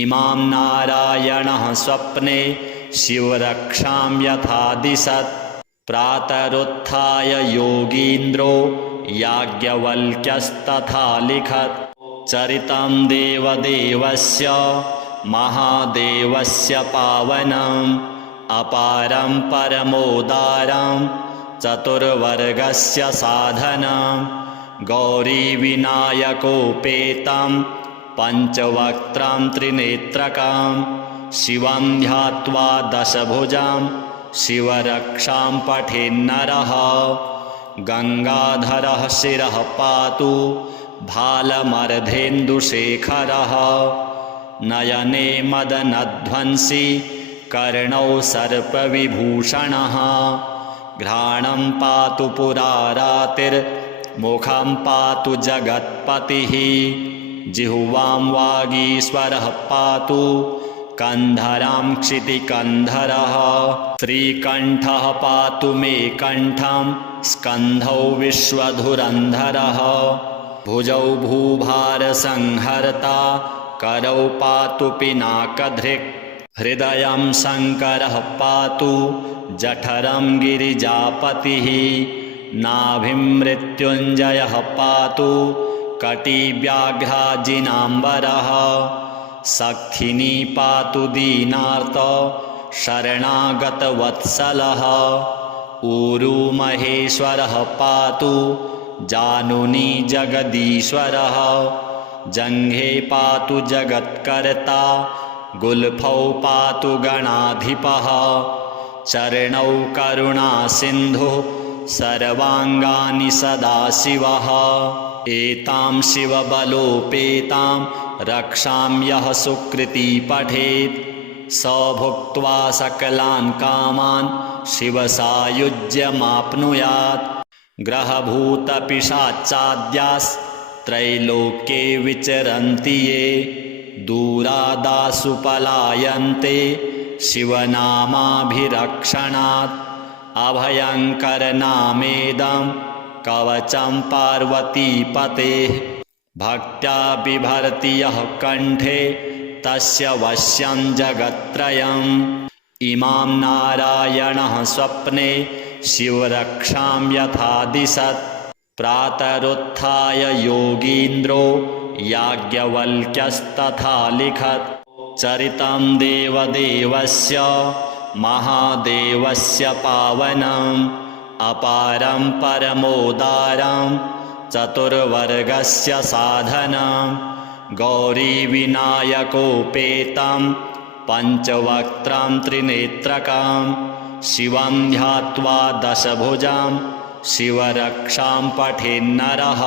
इमां नारायणः स्वप्ने शिवरक्षां यथा दिशत् प्रातरुत्थाय योगीन्द्रो याज्ञवल्क्यस्तथा लिखत् चरितं देवदेवस्य महादेवस्य पावनम् अपारं परमोदारं चतुर्वर्गस्य साधनं गौरीविनायकोपेतं पञ्चवक्त्रं त्रिनेत्रकं शिवं ध्यात्वा दशभुजं शिवरक्षां पठेन्नरः गङ्गाधरः शिरः पातु भालमर्धेन्दुशेखरः नयने मदनध्वंसी कर्णौ सर्पविभूषणः घ्राणं पातु पुरारातिर्मुखं पातु जगत्पतिः जिह्वां वागीश्वरः पातु कन्धरां क्षितिकन्धरः श्रीकण्ठः पातु मे कण्ठं स्कन्धौ विश्वधुरन्धरः भुजौ भूभारसंहर्ता करौ पातु पिनाकधृक् हृदयं शङ्करः पातु जठरं गिरिजापतिः नाभिं मृत्युञ्जयः पातु कटिव्याघ्राजिनाम्बरः सक्थिनी पातु दीनार्त शरणागतवत्सलः ऊरू महेश्वरः पातु जानुनी जगदीश्वरः जङ्घे पातु जगत्कर्ता गुल्फौ पातु गणाधिपः चरणौ करुणासिन्धुः सर्वाङ्गानि सदाशिवः एतां शिवबलोपेतां रक्षां यः सुकृती पठेत् स भुक्त्वा सकलान् कामान् शिवसायुज्यमाप्नुयात् ग्रहभूतपिशाचाद्यास्त्रैलोक्ये विचरन्ति ये दूरादासु पलायन्ते शिवनामाभिरक्षणात् अभयङ्करनामेदं कवचं पार्वतीपतेः भक्त्या बिभर्ति यः कण्ठे तस्य वश्यं जगत्त्रयम् इमां नारायणः स्वप्ने शिवरक्षां यथा दिशत् प्रातरुत्थाय योगीन्द्रो याज्ञवल्क्यस्तथा लिखत् चरितं देवदेवस्य महादेवस्य पावनम् अपारं परमोदारं चतुर्वर्गस्य साधनं गौरीविनायकोपेतं पञ्चवक्त्रं त्रिनेत्रकं शिवं ध्यात्वा दशभुजं शिवरक्षां पठेन्नरः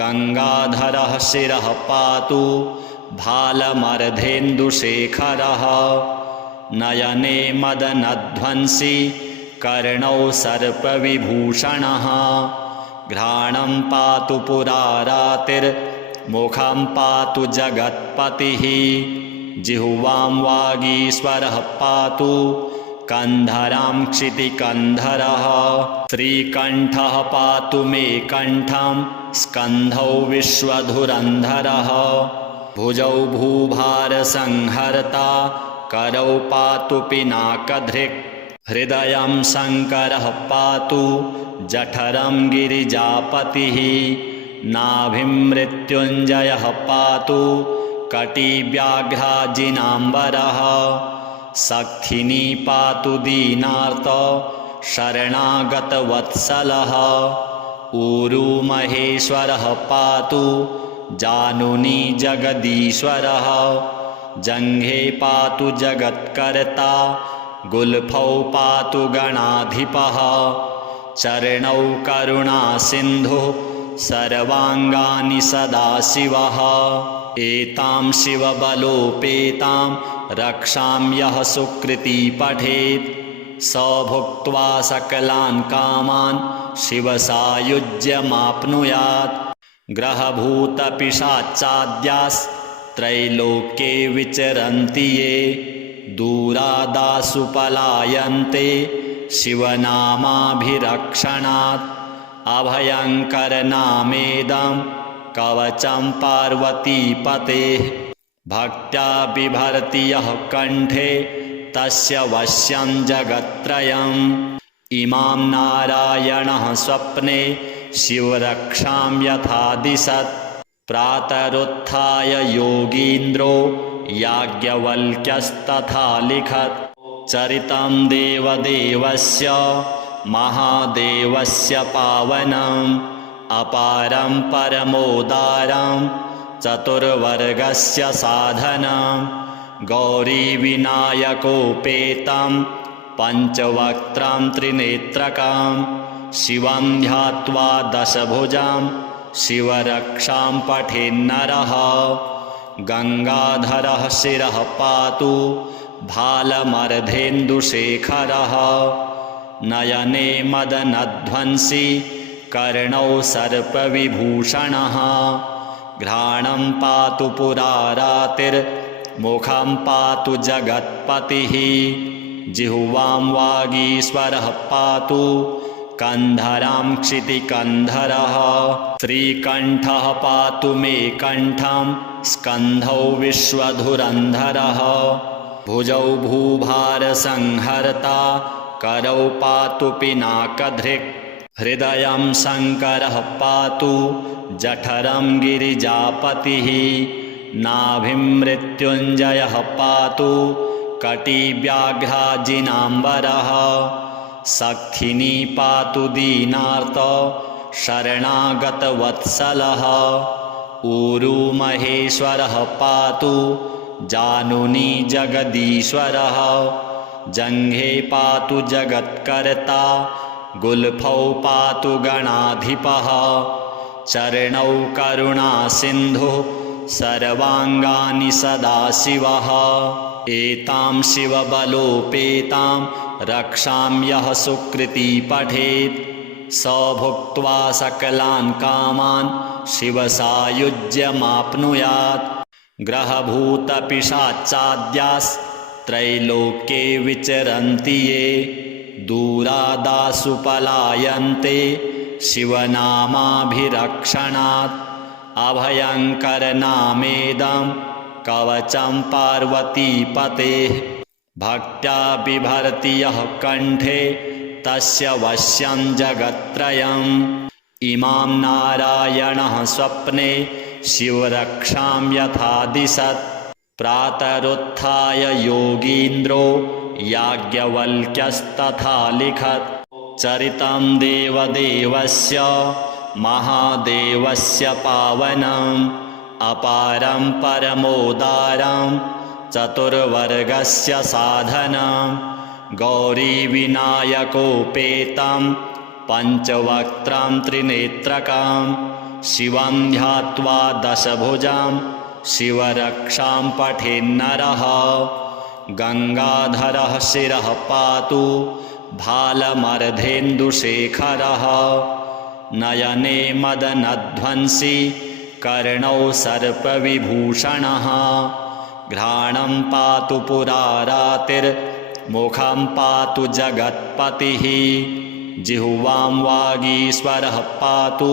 गङ्गाधरः शिरः पातु भालमर्धेन्दुशेखरः नयने मदनध्वंसी कर्णौ सर्पविभूषणः घ्राणं पातु पुरारातिर्मुखं पातु जगत्पतिः जिह्वां वागीश्वरः पातु कन्धरां क्षितिकन्धरः श्रीकण्ठः पातु मे कण्ठं स्कन्धौ विश्वधुरन्धरः भुजौ भूभारसंहर्ता करौ पातु पिनाकधृक् हृदयं शङ्करः पातु जठरं गिरिजापतिः नाभिं मृत्युञ्जयः पातु कटिव्याघ्राजिनाम्बरः सक्थिनी पातु दीनार्त शरणागतवत्सलः ऊरू महेश्वरः पातु जानुनी जगदीश्वरः जङ्घे पातु जगत्कर्ता गुल्फौ पातु गणाधिपः चरणौ करुणासिन्धुः सर्वाङ्गानि सदाशिवः एतां शिवबलोपेतां रक्षां यः सुकृती पठेत् स भुक्त्वा सकलान् कामान् शिवसायुज्यमाप्नुयात् ग्रहभूतपिशाचाद्यास्त्रैलोक्ये विचरन्ति ये दूरादासु पलायन्ते शिवनामाभिरक्षणात् अभयङ्करनामेदं कवचं पार्वतीपतेः भक्त्या बिभर्ति यः कण्ठे तस्य वश्यं जगत्त्रयम् इमां नारायणः स्वप्ने शिवरक्षां यथा दिशत् प्रातरुत्थाय योगीन्द्रो याज्ञवल्क्यस्तथा लिखत् चरितं देवदेवस्य महादेवस्य पावनम् अपारं परमोदारं चतुर्वर्गस्य साधनं गौरीविनायकोपेतं पञ्चवक्त्रं त्रिनेत्रकं शिवं ध्यात्वा दशभुजां शिवरक्षां पठेन्नरः गङ्गाधरः शिरः पातु भालमर्धेन्दुशेखरः नयने मदनध्वंसी कर्णौ सर्पविभूषणः घ्राणं पातु पुरारातिर्मुखं पातु जगत्पतिः जिह्वां वागीश्वरः पातु कन्धरां क्षितिकन्धरः श्रीकण्ठः पातु मे कण्ठं स्कन्धौ विश्वधुरन्धरः भुजौ भूभारसंहर्ता करौ पातु पिनाकधृक् हृदयं शङ्करः पातु जठरं गिरिजापतिः नाभिं मृत्युञ्जयः पातु कटिव्याघ्राजिनाम्बरः सक्थिनी पातु दीनार्त शरणागतवत्सलः ऊरू महेश्वरः पातु जानुनी जगदीश्वरः जङ्घे पातु जगत्कर्ता गुल्फौ पातु गणाधिपः चरणौ करुणासिन्धुः सर्वाङ्गानि सदाशिवः एतां शिवबलोपेतां रक्षां यः सुकृती पठेत् स भुक्त्वा सकलान् कामान् शिवसायुज्यमाप्नुयात् ग्रहभूतपिशाचाद्यास्त्रैलोक्ये विचरन्ति ये दूरादासु पलायन्ते शिवनामाभिरक्षणात् अभयङ्करनामेदं कवचं पार्वतीपतेः भक्त्या बिभर्ति यः कण्ठे तस्य वश्यं जगत्त्रयम् इमां नारायणः स्वप्ने शिवरक्षां यथा दिशत् प्रातरुत्थाय योगीन्द्रो याज्ञवल्क्यस्तथा लिखत् चरितं देवदेवस्य महादेवस्य पावनम् अपारं परमोदारं चतुर्वर्गस्य साधनं गौरीविनायकोपेतं पञ्चवक्त्रं त्रिनेत्रकं शिवं ध्यात्वा दशभुजां शिवरक्षां पठेन्नरः गङ्गाधरः शिरः पातु भालमर्धेन्दुशेखरः नयने मदनध्वंसी कर्णौ सर्पविभूषणः घ्राणं पातु पुरारातिर्मुखं पातु जगत्पतिः जिह्वां वागीश्वरः पातु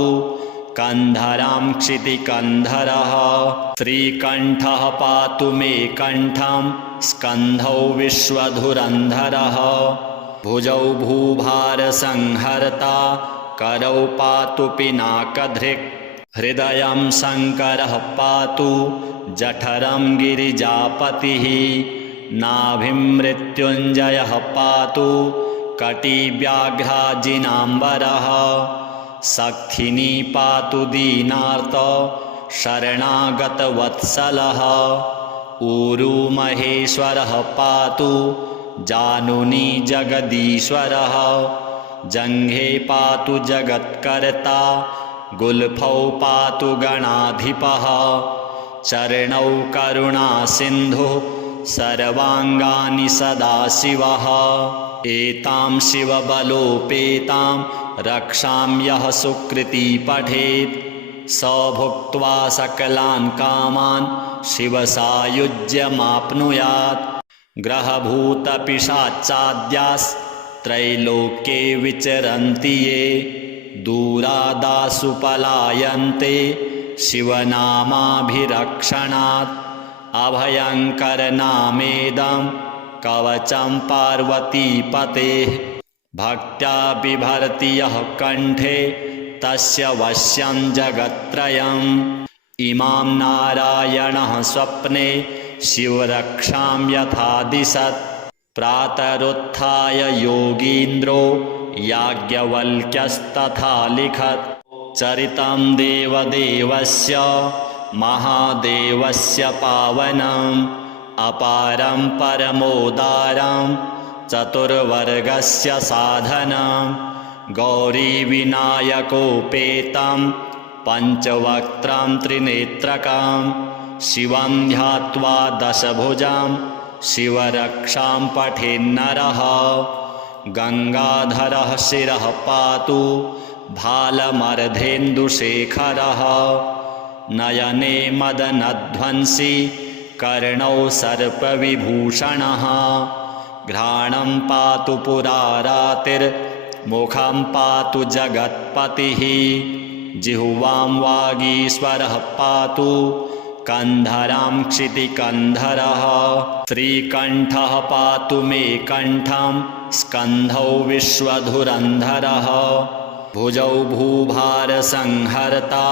कन्धरां क्षितिकन्धरः श्रीकण्ठः पातु मे कण्ठं स्कन्धौ विश्वधुरन्धरः भुजौ भूभारसंहर्ता करौ पातु पिनाकधृक् हृदयं शङ्करः पातु जठरं गिरिजापतिः नाभिं मृत्युञ्जयः पातु कटिव्याघ्राजिनाम्बरः सक्थिनी पातु दीनार्त शरणागतवत्सलः ऊरू महेश्वरः पातु जानुनी जगदीश्वरः जङ्घे पातु जगत्कर्ता गुल्फौ पातु गणाधिपः चरणौ करुणासिन्धुः सर्वाङ्गानि सदाशिवः एतां शिवबलोपेतां रक्षां यः सुकृती पठेत् स भुक्त्वा सकलान् कामान् शिवसायुज्यमाप्नुयात् ग्रहभूतपिशाचाद्यास्त्रैलोक्ये विचरन्ति ये दूरादासु पलायन्ते शिवनामाभिरक्षणात् अभयङ्करनामेदं कवचं पार्वतीपतेः भक्त्या बिभर्ति यः कण्ठे तस्य वश्यं जगत्त्रयम् इमां नारायणः स्वप्ने शिवरक्षां यथा दिशत् प्रातरुत्थाय योगीन्द्रो याज्ञवल्क्यस्तथा लिखत् चरितं देवदेवस्य महादेवस्य पावनम् अपारं परमोदारं चतुर्वर्गस्य साधनं गौरीविनायकोपेतं पञ्चवक्त्रं त्रिनेत्रकं शिवं ध्यात्वा दशभुजां शिवरक्षां पठेन्नरः गङ्गाधरः शिरः पातु भालमर्धेन्दुशेखरः नयने मदनध्वंसी कर्णौ सर्पविभूषणः घ्राणं पातु पुरारातिर्मुखं पातु जगत्पतिः जिह्वां वागीश्वरः पातु कन्धरां क्षितिकन्धरः श्रीकण्ठः पातु मे कण्ठं स्कन्धौ विश्वधुरन्धरः भुजौ भूभारसंहर्ता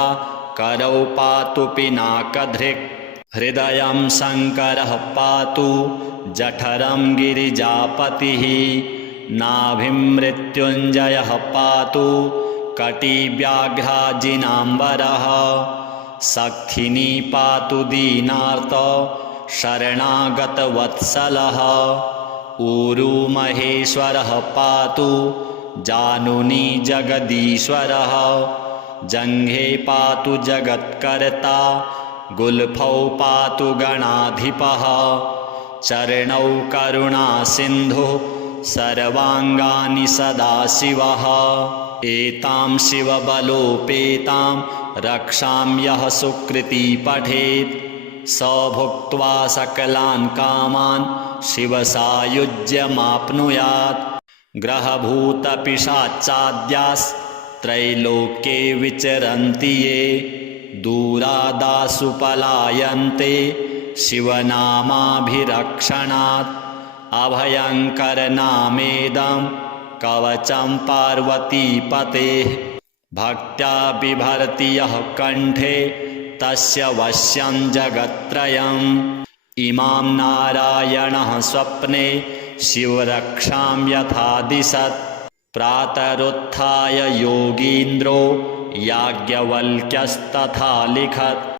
करौ पातु पिनाकधृक् हृदयं शङ्करः पातु जठरं गिरिजापतिः नाभिं मृत्युञ्जयः पातु कटिव्याघ्राजिनाम्बरः सक्थिनी पातु दीनार्त शरणागतवत्सलः ऊरू महेश्वरः पातु जानुनी जगदीश्वरः जङ्घे पातु जगत्कर्ता गुल्फौ पातु गणाधिपः चरणौ करुणासिन्धुः सर्वाङ्गानि सदाशिवः एतां शिवबलोपेतां रक्षां यः सुकृती पठेत् स भुक्त्वा सकलान् कामान् शिवसायुज्यमाप्नुयात् ग्रहभूतपिशाचाद्यास्त्रैलोक्ये विचरन्ति ये दूरादासु पलायन्ते शिवनामाभिरक्षणात् अभयङ्करनामेदं कवचं पार्वतीपतेः भक्त्या बिभर्ति यः कण्ठे तस्य वश्यं जगत्त्रयम् इमां नारायणः स्वप्ने शिवरक्षां यथा दिशत् प्रातरुत्थाय योगीन्द्रो याज्ञवल्क्यस्तथा लिखत्